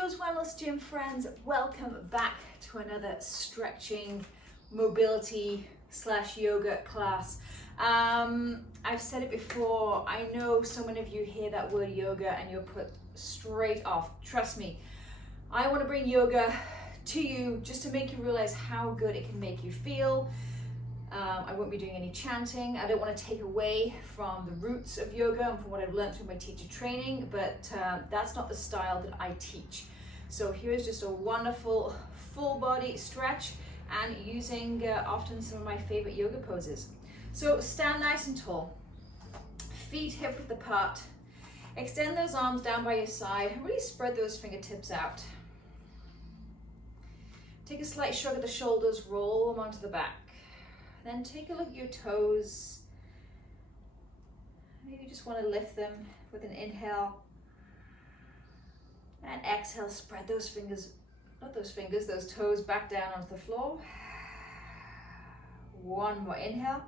Joe's Wellness Gym friends, welcome back to another stretching mobility / yoga class. I've said it before, I know so many of you hear that word yoga and you're put straight off. Trust me, I want to bring yoga to you just to make you realize how good it can make you feel. I won't be doing any chanting. I don't want to take away from the roots of yoga and from what I've learned through my teacher training, but that's not the style that I teach. So here's just a wonderful full body stretch and using often some of my favorite yoga poses. So stand nice and tall, feet hip width apart, extend those arms down by your side and really spread those fingertips out. Take a slight shrug of the shoulders, roll them onto the back. Then take a look at your toes. Maybe you just want to lift them with an inhale. And exhale, spread those those toes back down onto the floor. One more inhale.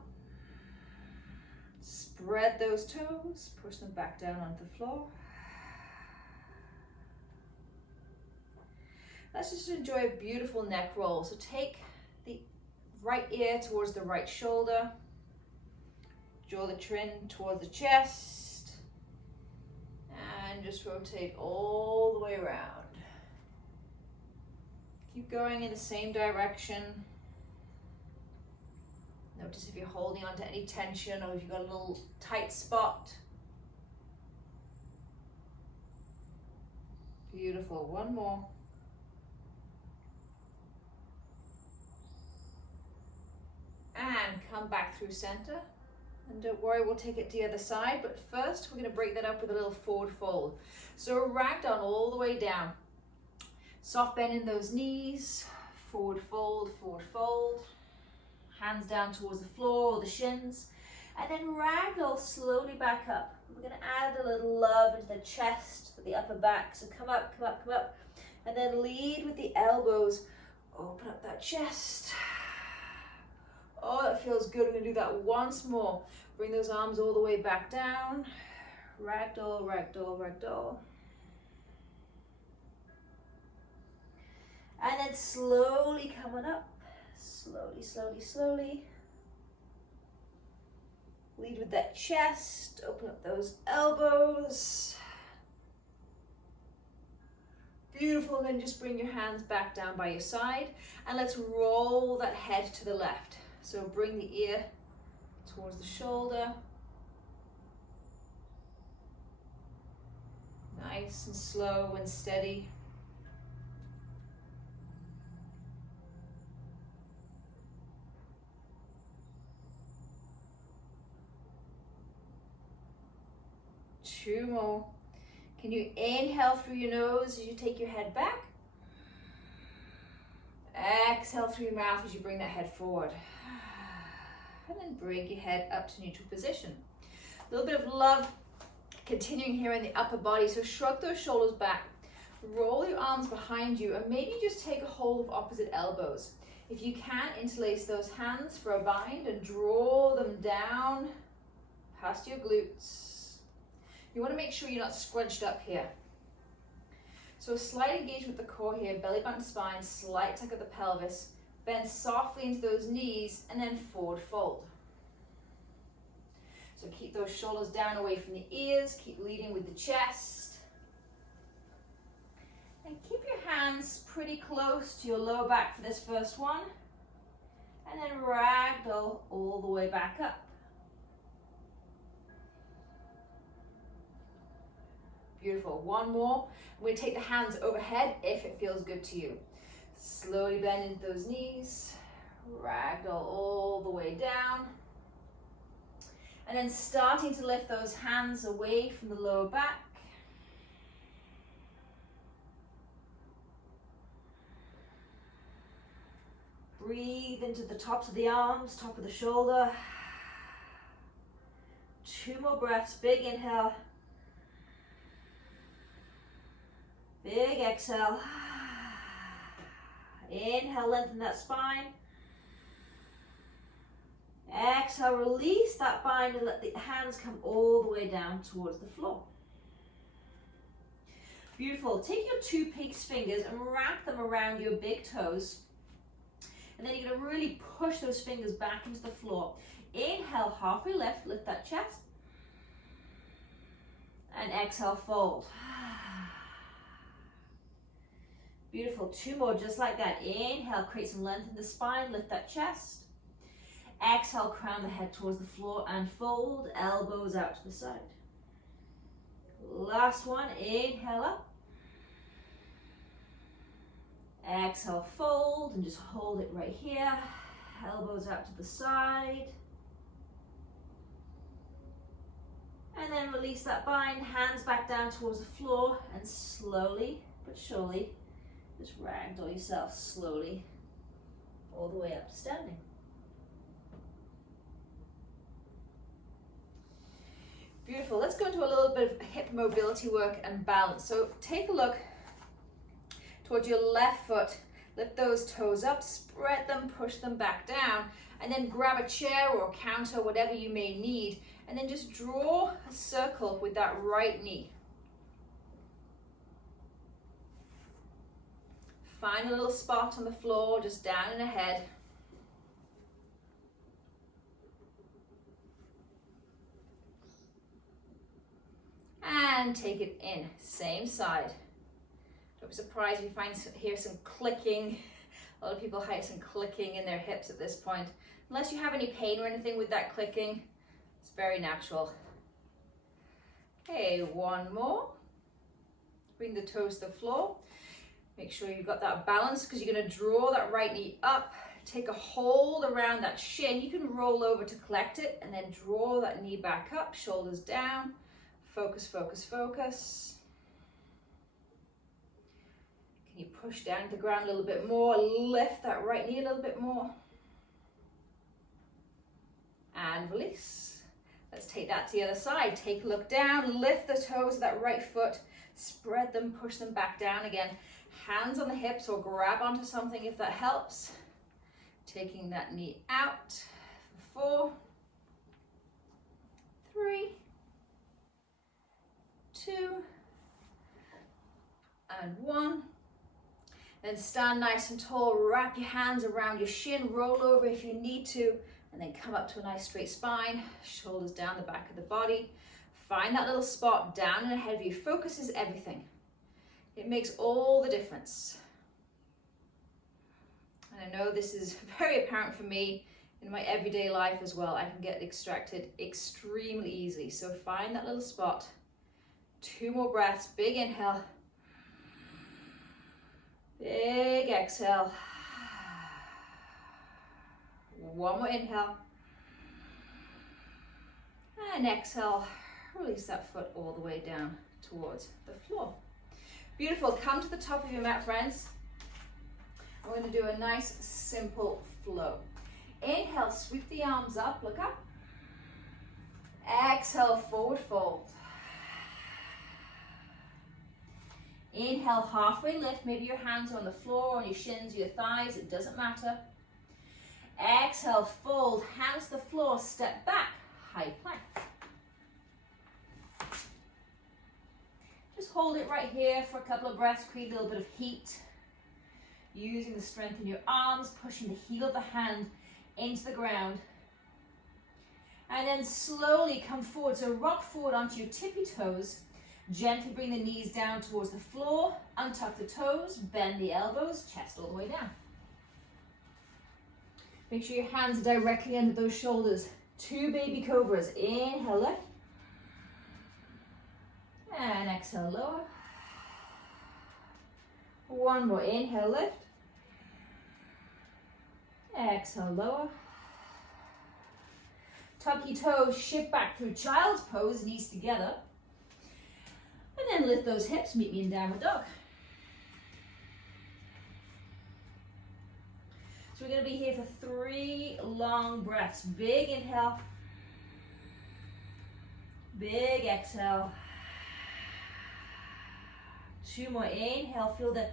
Spread those toes, push them back down onto the floor. Let's just enjoy a beautiful neck roll. So take the right ear towards the right shoulder, draw the chin towards the chest, and just rotate all the way around. Keep going in the same direction. Notice if you're holding on to any tension or if you've got a little tight spot. Beautiful, one more. And come back through center. And don't worry, we'll take it to the other side, but first we're going to break that up with a little forward fold. So ragdoll all the way down. Soft bend in those knees, forward fold, hands down towards the floor or the shins, and then ragdoll slowly back up. We're going to add a little love into the chest, the upper back, so come up, and then lead with the elbows, open up that chest. Oh, that feels good. We're going to do that once more. Bring those arms all the way back down. Ragdoll, ragdoll, ragdoll. And then slowly coming up. Slowly. Lead with that chest. Open up those elbows. Beautiful. And then just bring your hands back down by your side. And let's roll that head to the left. So bring the ear towards the shoulder. Nice and slow and steady. Two more. Can you inhale through your nose as you take your head back? Exhale through your mouth as you bring that head forward. And then bring your head up to neutral position. A little bit of love continuing here in the upper body. So shrug those shoulders back. Roll your arms behind you and maybe just take a hold of opposite elbows. If you can, interlace those hands for a bind and draw them down past your glutes. You want to make sure you're not scrunched up here. So a slight engagement with the core here, belly button spine, slight tuck of the pelvis, bend softly into those knees, and then forward fold. So keep those shoulders down away from the ears, keep leading with the chest. And keep your hands pretty close to your lower back for this first one. And then ragdoll all the way back up. Beautiful, one more. We're going to take the hands overhead if it feels good to you. Slowly bend into those knees, ragdoll all the way down. And then starting to lift those hands away from the lower back. Breathe into the tops of the arms, top of the shoulder. Two more breaths, big inhale. Big exhale. Inhale, lengthen that spine. Exhale, release that bind and let the hands come all the way down towards the floor. Beautiful. Take your two pinky fingers and wrap them around your big toes. And then you're going to really push those fingers back into the floor. Inhale, halfway lift, lift that chest. And exhale, fold. Beautiful. Two more just like that. Inhale, create some length in the spine, lift that chest. Exhale, crown the head towards the floor and fold, elbows out to the side. Last one, inhale up. Exhale, fold, and just hold it right here. Elbows out to the side. And then release that bind, hands back down towards the floor, and slowly but surely, just ragdoll yourself slowly all the way up to standing. Beautiful. Let's go into a little bit of hip mobility work and balance. So take a look towards your left foot. Lift those toes up, spread them, push them back down, and then grab a chair or a counter, whatever you may need, and then just draw a circle with that right knee. Find a little spot on the floor, just down and ahead. And take it in, same side. Don't be surprised if you hear some clicking. A lot of people hear some clicking in their hips at this point. Unless you have any pain or anything with that clicking, it's very natural. Okay, one more. Bring the toes to the floor. Make sure you've got that balance because you're going to draw that right knee up. Take a hold around that shin. You can roll over to collect it and then draw that knee back up, shoulders down. Focus, focus, focus. Can you push down to the ground a little bit more? Lift that right knee a little bit more. And release. Let's take that to the other side. Take a look down, lift the toes of that right foot, spread them, push them back down again. Hands on the hips or grab onto something if that helps. Taking that knee out. 4, 3, 2, and 1. Then stand nice and tall, wrap your hands around your shin, roll over if you need to, and then come up to a nice straight spine, shoulders down the back of the body. Find that little spot down and ahead of you. Focus is everything. It makes all the difference. And I know this is very apparent for me in my everyday life as well. I can get distracted extremely easily. So find that little spot. 2 more breaths, big inhale. Big exhale. 1 more inhale. And exhale. Release that foot all the way down towards the floor. Beautiful. Come to the top of your mat, friends. I'm going to do a nice, simple flow. Inhale, sweep the arms up, look up. Exhale, forward fold. Inhale, halfway lift. Maybe your hands are on the floor, on your shins, your thighs, it doesn't matter. Exhale, fold, hands to the floor, step back, high plank. Just hold it right here for a couple of breaths, create a little bit of heat. Using the strength in your arms, pushing the heel of the hand into the ground. And then slowly come forward. So rock forward onto your tippy toes. Gently bring the knees down towards the floor. Untuck the toes, bend the elbows, chest all the way down. Make sure your hands are directly under those shoulders. 2 baby cobras. Inhale, lift. And exhale, lower. 1 more. Inhale, lift. Exhale, lower. Tuck your toes, shift back through child's pose, knees together. And then lift those hips, meet me in downward dog. So we're going to be here for 3 long breaths. Big inhale. Big exhale. 2 more. Inhale. Feel the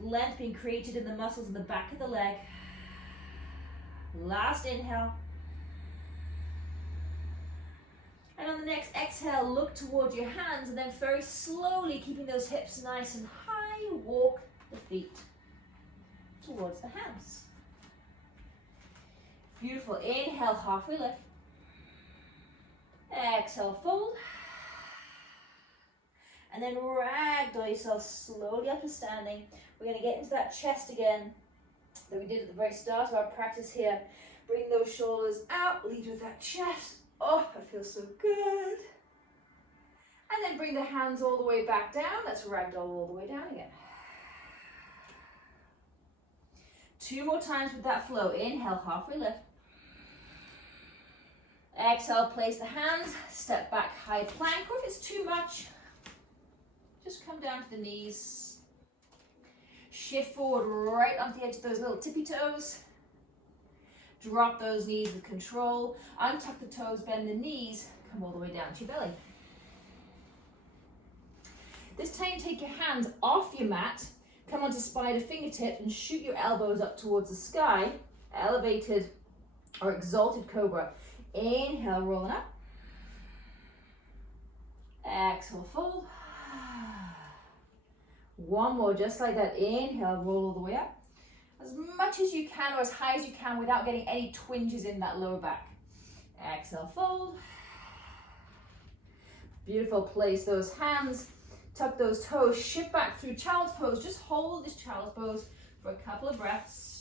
length being created in the muscles in the back of the leg. Last inhale. And on the next exhale, look towards your hands, and then very slowly, keeping those hips nice and high, walk the feet towards the hands. Beautiful. Inhale, halfway lift. Exhale, fold. And then ragdoll yourself slowly up to standing. We're going to get into that chest again that we did at the very start of our practice here. Bring those shoulders out, lead with that chest. Oh, that feels so good. And then bring the hands all the way back down. Let's ragdoll all the way down again. 2 more times with that flow. Inhale, halfway lift. Exhale, place the hands, step back, high plank, or if it's too much, just come down to the knees. Shift forward right onto the edge of those little tippy toes. Drop those knees with control. Untuck the toes, bend the knees, come all the way down to your belly. This time, take your hands off your mat, come onto spider fingertips and shoot your elbows up towards the sky, elevated or exalted cobra. Inhale, rolling up. Exhale, fold. One more, just like that. Inhale, roll all the way up. As much as you can or as high as you can without getting any twinges in that lower back. Exhale, fold. Beautiful. Place those hands, tuck those toes, shift back through child's pose. Just hold this child's pose for a couple of breaths.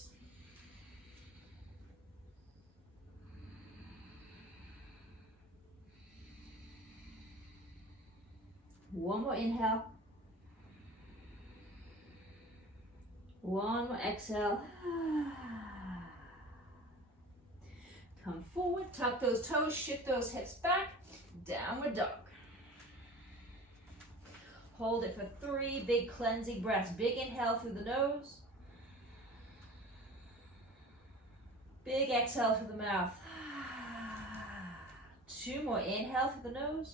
One more inhale. One more exhale. Come forward, tuck those toes, shift those hips back, downward dog. Hold it for 3 big cleansing breaths. Big inhale through the nose. Big exhale through the mouth. 2 more, inhale through the nose.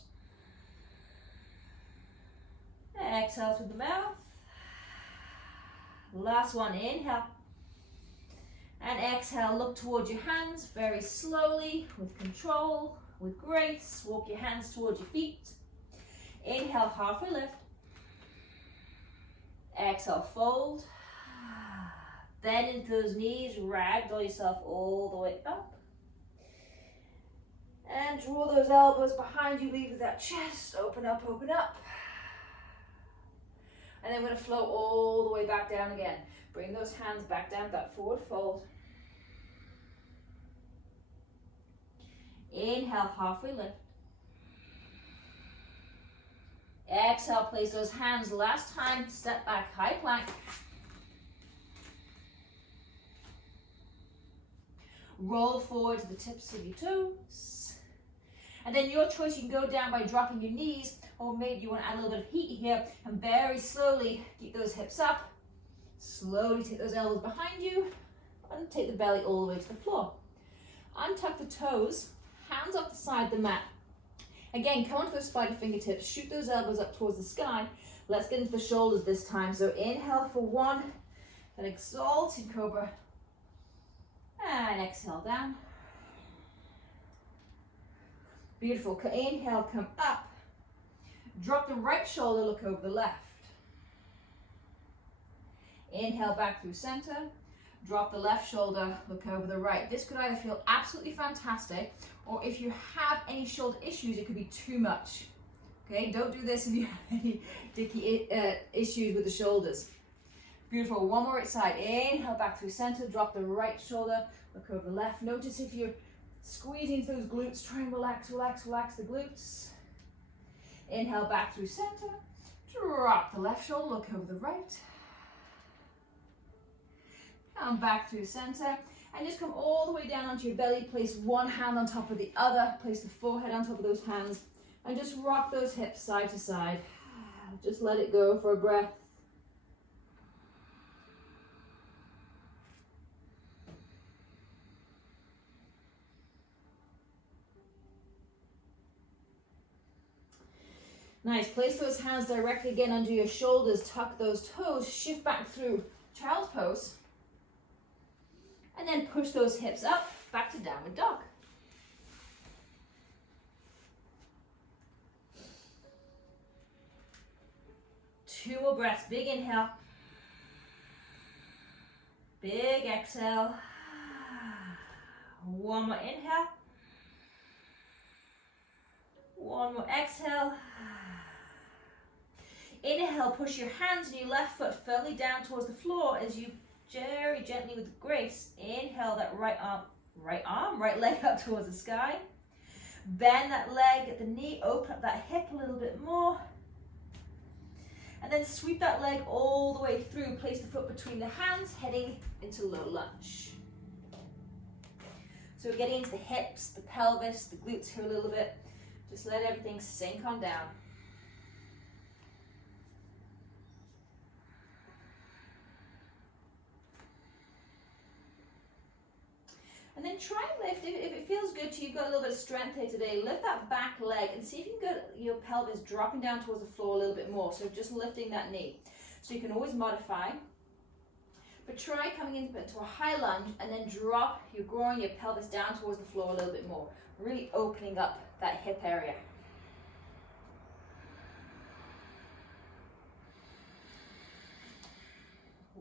Exhale through the mouth. Last one, inhale. And exhale, look towards your hands very slowly, with control, with grace. Walk your hands towards your feet. Inhale, halfway lift. Exhale, fold. Then into those knees, ragdoll yourself all the way up. And draw those elbows behind you, lead with that chest. Open up, open up. And then we're going to flow all the way back down again. Bring those hands back down, that forward fold. Inhale, halfway lift. Exhale, place those hands last time, step back, high plank. Roll forward to the tips of your toes. And then your choice, you can go down by dropping your knees, or maybe you want to add a little bit of heat here, and very slowly keep those hips up. Slowly take those elbows behind you, and take the belly all the way to the floor. Untuck the toes, hands off the side of the mat. Again, come onto those spider fingertips, shoot those elbows up towards the sky. Let's get into the shoulders this time. So inhale for 1, an exalted cobra, and exhale down. Beautiful. Inhale, come up. Drop the right shoulder, look over the left. Inhale back through center. Drop the left shoulder, look over the right. This could either feel absolutely fantastic, or if you have any shoulder issues, it could be too much. Okay, don't do this if you have any dicky issues with the shoulders. Beautiful. One more right side. Inhale back through center. Drop the right shoulder, look over the left. Notice if you're squeezing those glutes, try and relax, relax, relax the glutes. Inhale back through center. Drop the left shoulder, look over the right. Come back through center. And just come all the way down onto your belly. Place one hand on top of the other. Place the forehead on top of those hands. And just rock those hips side to side. Just let it go for a breath. Nice. Place those hands directly again under your shoulders. Tuck those toes. Shift back through child's pose. And then push those hips up, back to downward dog. 2 more breaths. Big inhale. Big exhale. 1 more inhale. 1 more exhale. Inhale, push your hands and your left foot firmly down towards the floor as you very gently with grace inhale that right leg up towards the sky. Bend that leg at the knee, open up that hip a little bit more. And then sweep that leg all the way through. Place the foot between the hands, heading into low lunge. So we're getting into the hips, the pelvis, the glutes here a little bit. Just let everything sink on down. And then try and lift, if it feels good to you, you've got a little bit of strength here today, lift that back leg and see if you can get your pelvis dropping down towards the floor a little bit more. So just lifting that knee. So you can always modify, but try coming into a high lunge and then drop your groin, your pelvis down towards the floor a little bit more. Really opening up that hip area.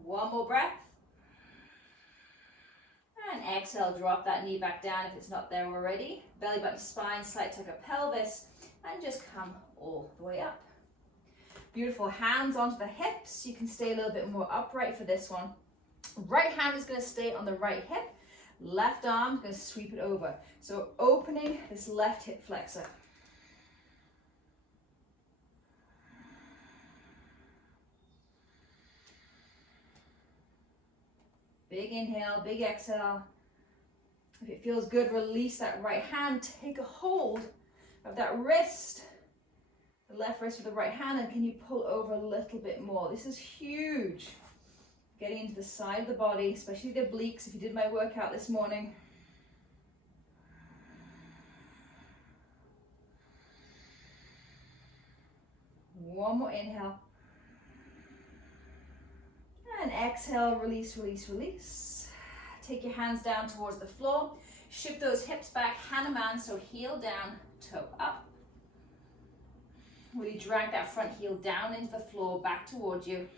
One more breath. And exhale, drop that knee back down if it's not there already. Belly button, spine, slight tuck of pelvis, and just come all the way up. Beautiful, hands onto the hips. You can stay a little bit more upright for this one. Right hand is going to stay on the right hip. Left arm is going to sweep it over. So opening this left hip flexor. Big inhale, big exhale. If it feels good, release that right hand. Take a hold of that wrist, the left wrist with the right hand, and can you pull over a little bit more? This is huge. Getting into the side of the body, especially the obliques, if you did my workout this morning. One more inhale. And exhale, release, release, release. Take your hands down towards the floor. Shift those hips back, Hanuman, so heel down, toe up. Really drag that front heel down into the floor, back towards you.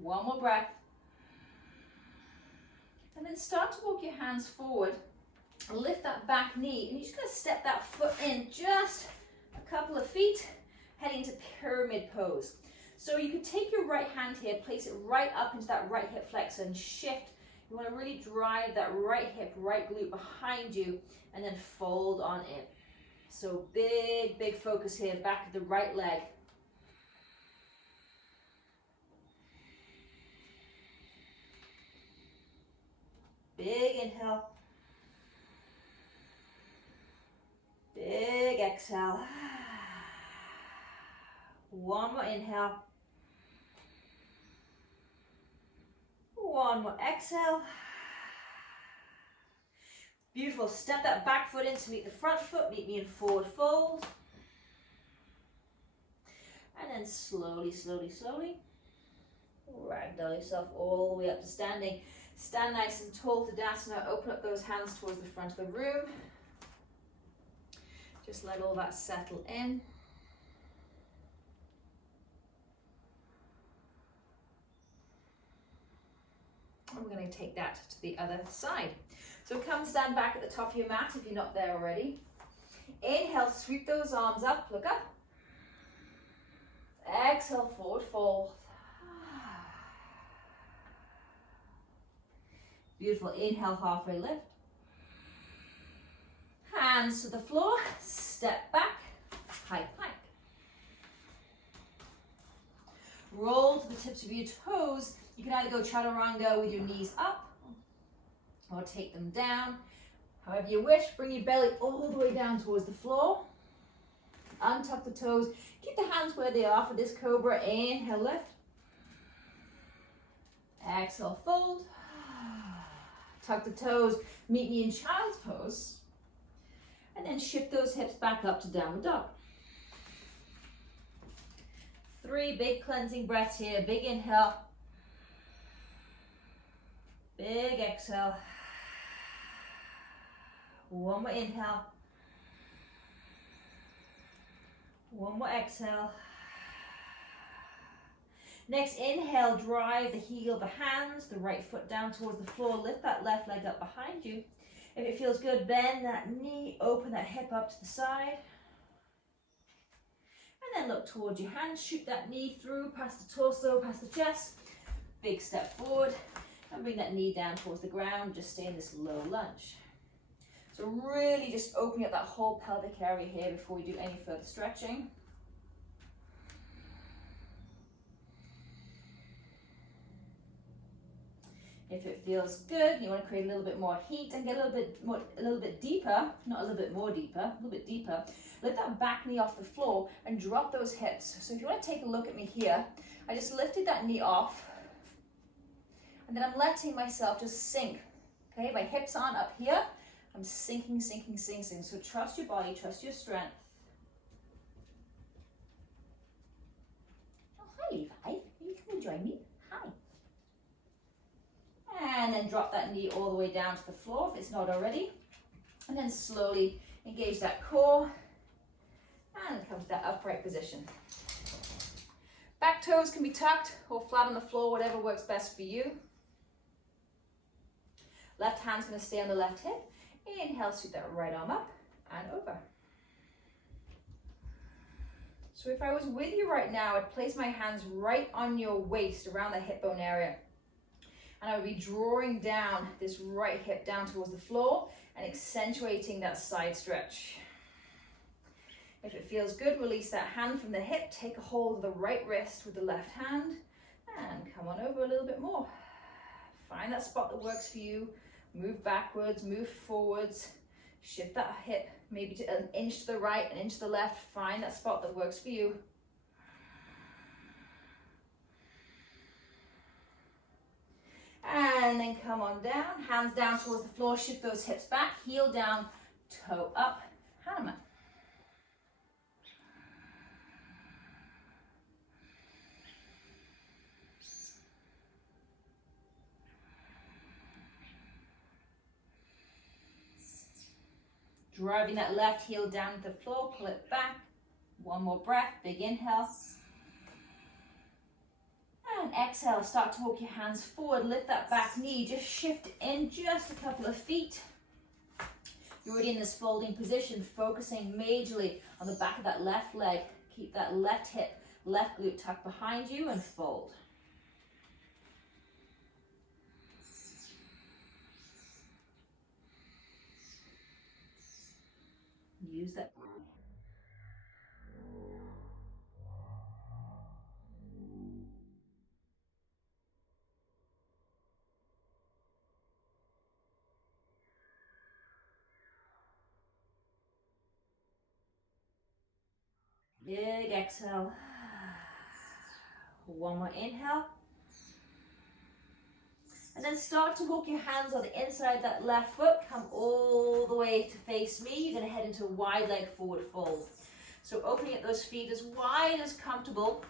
One more breath. And then start to walk your hands forward. Lift that back knee, and you're just going to step that foot in just a couple of feet, heading to pyramid pose. So you could take your right hand here, place it right up into that right hip flexor and shift. You want to really drive that right hip, right glute behind you, and then fold on in. So big, big focus here, back of the right leg. Big inhale. Big exhale. One more inhale. One more exhale. Beautiful. Step that back foot in to meet the front foot. Meet me in forward fold. And then slowly, slowly, slowly ragdoll yourself all the way up to standing. Stand nice and tall, Tadasana. Open up those hands towards the front of the room. Just let all that settle in. And we're going to take that to the other side. So come stand back at the top of your mat if you're not there already. Inhale, sweep those arms up, look up. Exhale, forward fold. Beautiful, inhale, halfway lift. Hands to the floor, step back, high plank. Roll to the tips of your toes. You can either go chaturanga with your knees up or take them down. However you wish, bring your belly all the way down towards the floor. Untuck the toes. Keep the hands where they are for this cobra. Inhale, lift. Exhale, fold. Tuck the toes. Meet me in child's pose. And then shift those hips back up to downward dog. 3 big cleansing breaths here. Big inhale. Big exhale. One more inhale. One more exhale. Next inhale, drive the heel of the hands, the right foot down towards the floor. Lift that left leg up behind you. If it feels good, bend that knee, open that hip up to the side. And then look towards your hands, shoot that knee through, past the torso, past the chest. Big step forward and bring that knee down towards the ground. Just stay in this low lunge. So really just opening up that whole pelvic area here before we do any further stretching. If it feels good, you want to create a little bit more heat and get a little bit deeper, not a little bit more deeper, a little bit deeper. Lift that back knee off the floor and drop those hips. So if you want to take a look at me here, I just lifted that knee off and then I'm letting myself just sink. Okay, my hips aren't up here. I'm sinking, sinking, sinking. So trust your body, trust your strength. Oh, hi Levi, you can join me. Hi. And then drop that knee all the way down to the floor if it's not already. And then slowly engage that core and come to that upright position. Back toes can be tucked or flat on the floor, whatever works best for you. Left hand's going to stay on the left hip. Inhale, sweep that right arm up and over. So if I was with you right now, I'd place my hands right on your waist, around the hip bone area. And I would be drawing down this right hip down towards the floor and accentuating that side stretch. If it feels good, release that hand from the hip, take a hold of the right wrist with the left hand and come on over a little bit more. Find that spot that works for you. Move backwards, move forwards, shift that hip maybe to an inch to the right, an inch to the left. Find that spot that works for you. And then come on down, hands down towards the floor, shift those hips back, heel down, toe up, Hanuman. Driving that left heel down to the floor, pull it back. One more breath, big inhale. And exhale, start to walk your hands forward, lift that back knee, just shift in just a couple of feet. You're already in this folding position, focusing majorly on the back of that left leg. Keep that left hip, left glute tucked behind you and fold. Use that. Big exhale. One more inhale. And then start to walk your hands on the inside of that left foot. Come all the way to face me. You're going to head into a wide leg forward fold. So opening up those feet as wide as comfortable.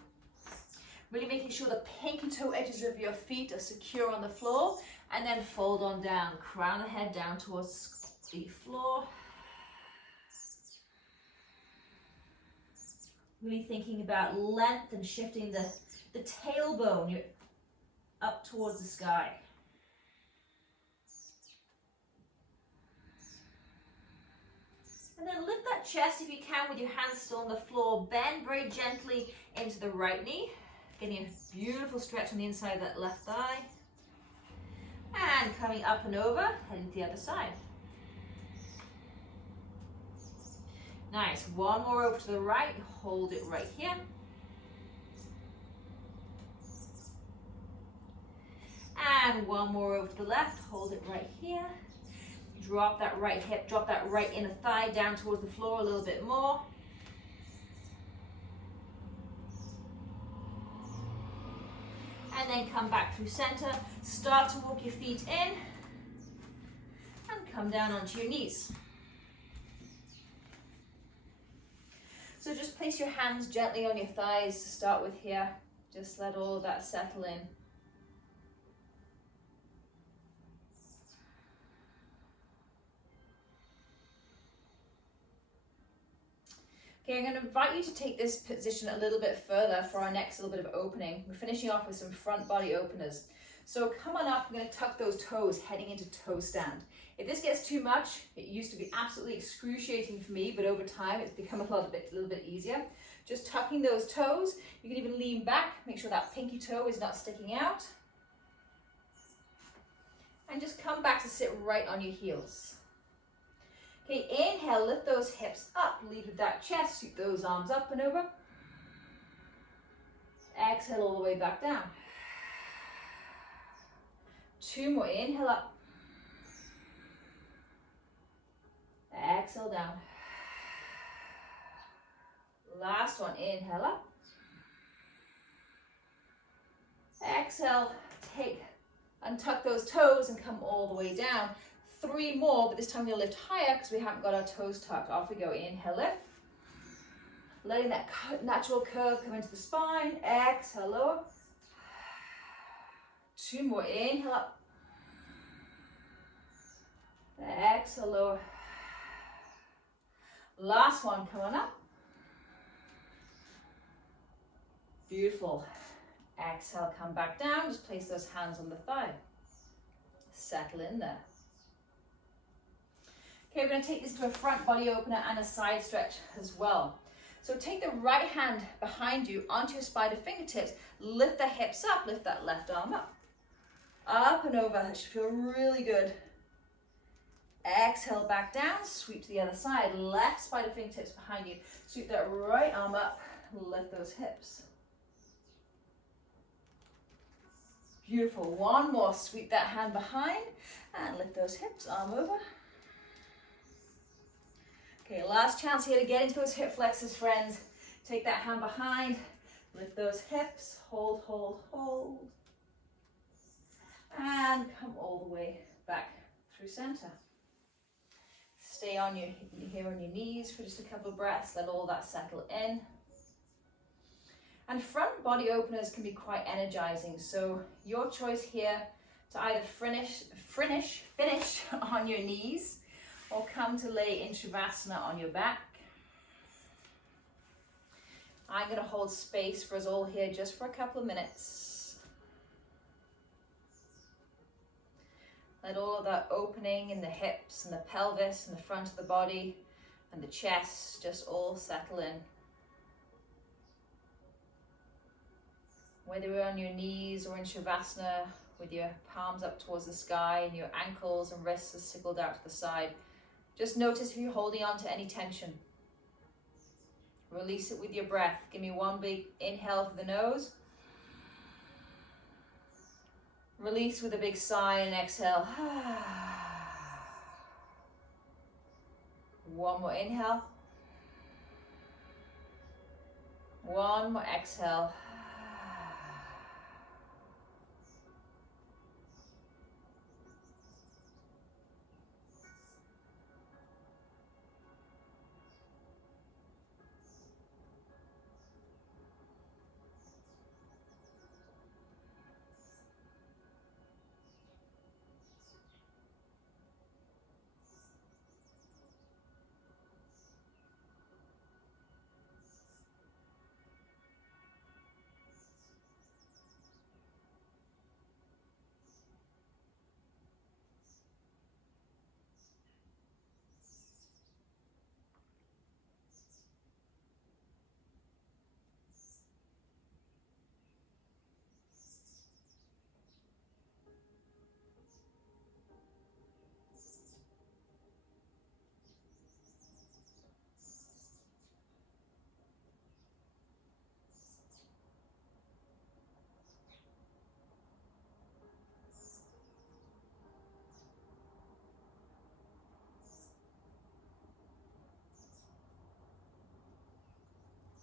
Really making sure the pinky toe edges of your feet are secure on the floor. And then fold on down. Crown the head down towards the floor. Really thinking about length and shifting the tailbone. You're up towards the sky. And then lift that chest if you can with your hands still on the floor. Bend very gently into the right knee. Getting a beautiful stretch on the inside of that left thigh. And coming up and over, heading to the other side. Nice. One more over to the right. Hold it right here. And one more over to the left. Hold it right here. Drop that right hip, drop that right inner thigh down towards the floor a little bit more. And then come back through center. Start to walk your feet in. And come down onto your knees. So just place your hands gently on your thighs to start with here. Just let all of that settle in. Okay, I'm going to invite you to take this position a little bit further for our next little bit of opening. We're finishing off with some front body openers. So come on up, we're going to tuck those toes heading into toe stand. If this gets too much, it used to be absolutely excruciating for me, but over time it's become a little bit easier. Just tucking those toes. You can even lean back, make sure that pinky toe is not sticking out. And just come back to sit right on your heels. Okay, inhale, lift those hips up, lead with that chest, sweep those arms up and over. Exhale all the way back down. 2 more, inhale up. Exhale down. Last one, inhale up. Exhale, take and tuck those toes and come all the way down. 3 more, but this time we're going to lift higher because we haven't got our toes tucked. Off we go, inhale, lift. Letting that natural curve come into the spine. Exhale, lower. 2 more, inhale up. Exhale, lower. Last one, come on up. Beautiful. Exhale, come back down. Just place those hands on the thigh. Settle in there. Okay, we're going to take this to a front body opener and a side stretch as well. So take the right hand behind you onto your spider fingertips. Lift the hips up. Lift that left arm up. Up and over. That should feel really good. Exhale, back down. Sweep to the other side. Left spider fingertips behind you. Sweep that right arm up. Lift those hips. Beautiful. 1 more. Sweep that hand behind and lift those hips. Arm over. Okay, last chance here to get into those hip flexors, friends. Take that hand behind. Lift those hips. Hold, hold, hold. And come all the way back through center. Stay on your here on your knees for just a couple of breaths. Let all that settle in. And front body openers can be quite energizing. So your choice here to either finish on your knees or come to lay in Shavasana on your back. I'm going to hold space for us all here just for a couple of minutes. Let all of that opening in the hips and the pelvis and the front of the body and the chest just all settle in. Whether you're on your knees or in Shavasana with your palms up towards the sky and your ankles and wrists are sickled out to the side, just notice if you're holding on to any tension. Release it with your breath. Give me 1 big inhale through the nose. Release with a big sigh and exhale. 1 more inhale. 1 more exhale.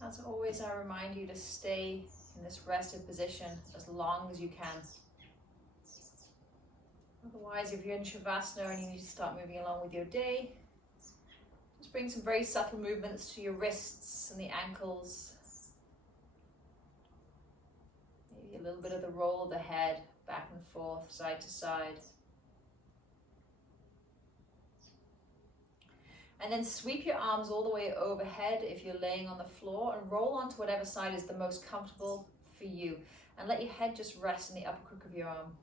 As always, I remind you to stay in this rested position as long as you can. Otherwise, if you're in Shavasana and you need to start moving along with your day, just bring some very subtle movements to your wrists and the ankles. Maybe a little bit of the roll of the head back and forth, side to side. And then sweep your arms all the way overhead if you're laying on the floor, and roll onto whatever side is the most comfortable for you. And let your head just rest in the upper crook of your arm.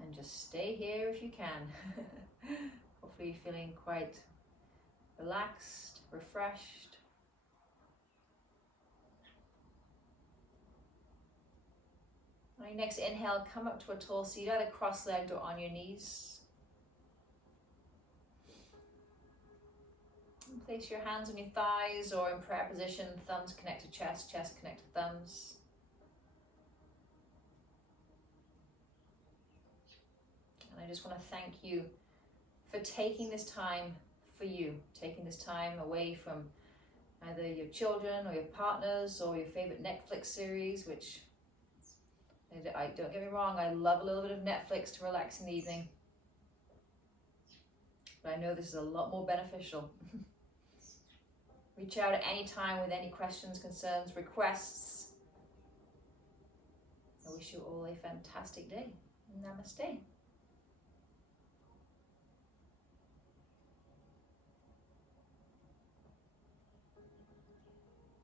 And just stay here if you can. Hopefully you're feeling quite relaxed, refreshed. On your next inhale, come up to a tall seat, either cross-legged or on your knees. And place your hands on your thighs or in prayer position, thumbs connect to chest, chest connect to thumbs. And I just want to thank you for taking this time for you, taking this time away from either your children or your partners or your favorite Netflix series, which, don't get me wrong, I love a little bit of Netflix to relax in the evening. But I know this is a lot more beneficial. Reach out at any time with any questions, concerns, requests. I wish you all a fantastic day. Namaste.